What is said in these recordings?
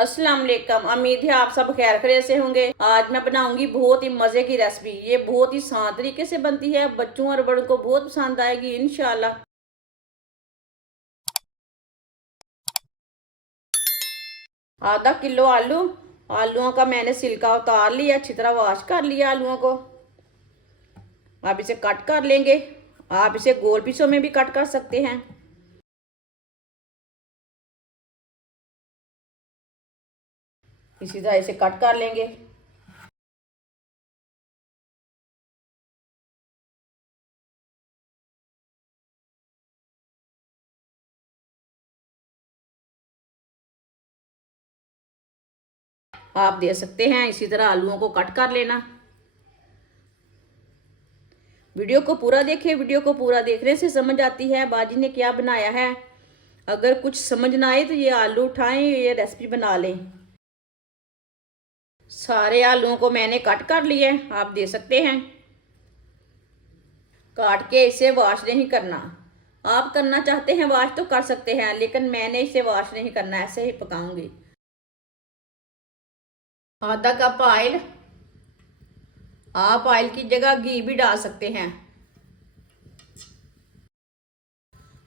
अस्सलाम वालेकुम। उम्मीद है आप सब खैर खैरियत से होंगे। आज मैं बनाऊंगी बहुत ही मजे की रेसिपी। ये बहुत ही आसान तरीके से बनती है, बच्चों और बड़ों को बहुत पसंद आएगी इंशाल्लाह। आधा किलो आलू। आलूओं का मैंने छिलका उतार लिया, अच्छी तरह वॉश कर लिया आलूओं को। आप इसे कट कर लेंगे। आप इसे गोल पीसों में भी कट कर सकते हैं। इसी तरह इसे कट कर लेंगे। आप दे सकते हैं इसी तरह आलूओं को कट कर लेना। वीडियो को पूरा देखें। वीडियो को पूरा देखने से समझ आती है बाजी ने क्या बनाया है। अगर कुछ समझ ना आए तो ये आलू उठाएं, ये रेसिपी बना लें। सारे आलूओं को मैंने कट कर लिए, आप दे सकते हैं। काट के इसे वॉश नहीं करना। आप करना चाहते हैं वॉश तो कर सकते हैं, लेकिन मैंने इसे वॉश नहीं करना, ऐसे ही पकाऊंगी। आधा कप ऑयल। आप ऑयल की जगह घी भी डाल सकते हैं।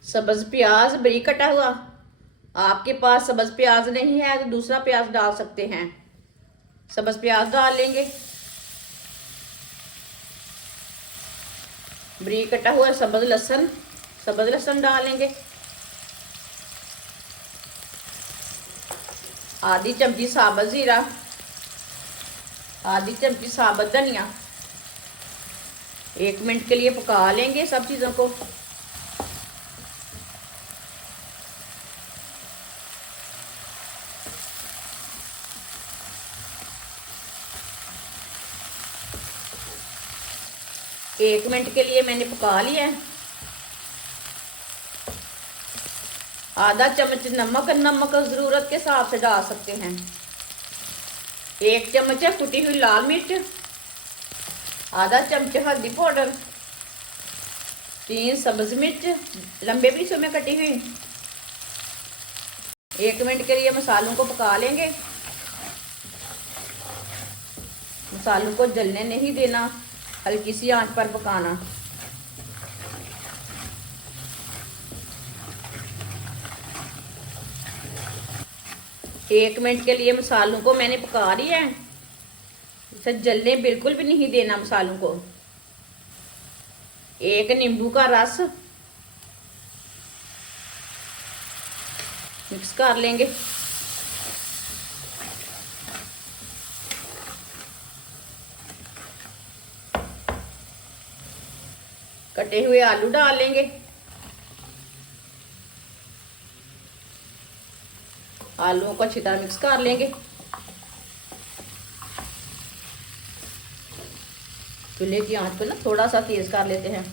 सब्ज प्याज बारीक कटा हुआ। आपके पास सब्ज प्याज नहीं है तो दूसरा प्याज डाल सकते हैं। सब्ज प्याज डाल लेंगे। बारीक कटा हुआ सब्ज लहसुन। सब्ज लहसुन डालेंगे। आधी चमची साबुत जीरा। आधी चमची साबुत धनिया। 1 मिनट के लिए पका लेंगे सब चीज़ों को। एक मिनट के लिए मैंने पका लिया है। आधा चम्मच नमक। नमक ज़रूरत के हिसाब से डाल सकते हैं। 1 चम्मच है कुटी हुई लाल मिर्च। आधा चम्मच हल्दी पाउडर। 3 सब्ज मिर्च लंबे पीसों में कटी हुई। 1 मिनट के लिए मसालों को पका लेंगे। मसालों को जलने नहीं देना, हल्की सी आंच पर पकाना। एक मिनट के लिए मसालों को मैंने पका लिया है। इसे जलने बिल्कुल भी नहीं देना मसालों को। 1 नींबू का रस मिक्स कर लेंगे। कटे हुए आलू डाल लेंगे। आलूओं को अच्छी तरह मिक्स कर लेंगे। चूल्हे की आंच को ना थोड़ा सा तेज कर लेते हैं।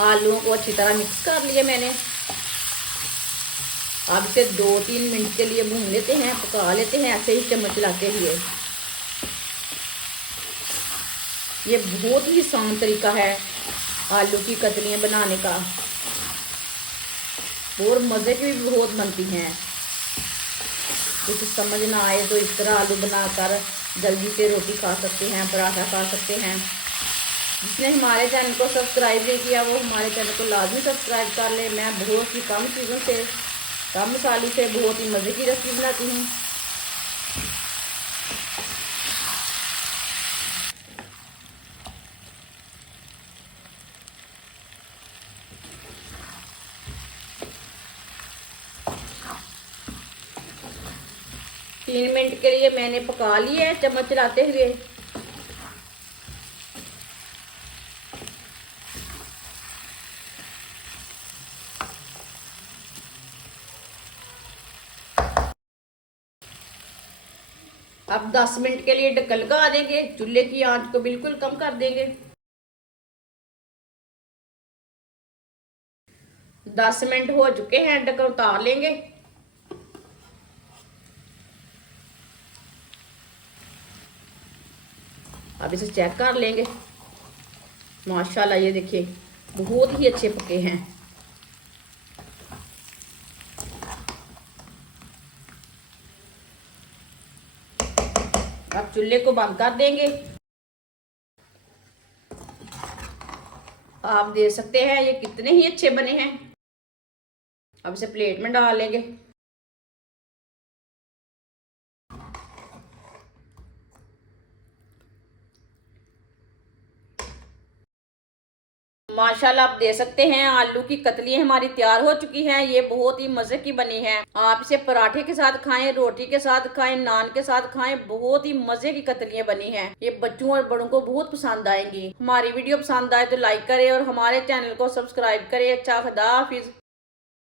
आलूओं को अच्छी तरह मिक्स कर लिया मैंने। अब इसे 2-3 मिनट के लिए भून लेते हैं, पका लेते हैं ऐसे ही चम्मच चलाते हुए। ये बहुत ही आसान तरीका है आलू की कतलियाँ बनाने का, और मज़े की भी बहुत बनती हैं। कुछ समझ ना आए तो इस तरह आलू बनाकर जल्दी से रोटी खा सकते हैं, पराठा खा सकते हैं। जिसने हमारे चैनल को सब्सक्राइब नहीं किया वो हमारे चैनल को लाजमी सब्सक्राइब कर ले। मैं बहुत ही कम चीज़ों से, कम मसाले से बहुत ही मज़े की रेसिपी बनाती हूँ। तीन मिनट के लिए मैंने पका लिया है चम्मच चलाते हुए। अब 10 मिनट के लिए ढक्कन लगा देंगे। चूल्हे की आंच को बिल्कुल कम कर देंगे। 10 मिनट हो चुके हैं, ढक्कन उतार लेंगे। अब इसे चेक कर लेंगे। माशाल्लाह ये देखिए बहुत ही अच्छे पके हैं। अब चूल्हे को बंद कर देंगे। आप देख सकते हैं ये कितने ही अच्छे बने हैं। अब इसे प्लेट में डाल लेंगे। माशाल्लाह आप देख सकते हैं आलू की कतली हमारी तैयार हो चुकी है। ये बहुत ही मजे की बनी है। आप इसे पराठे के साथ खाएं, रोटी के साथ खाएं, नान के साथ खाएं। बहुत ही मजे की कतलियां बनी हैं। ये बच्चों और बड़ों को बहुत पसंद आएंगी। हमारी वीडियो पसंद आए तो लाइक करें और हमारे चैनल को सब्सक्राइब करें। अच्छा, खुदा हाफिज।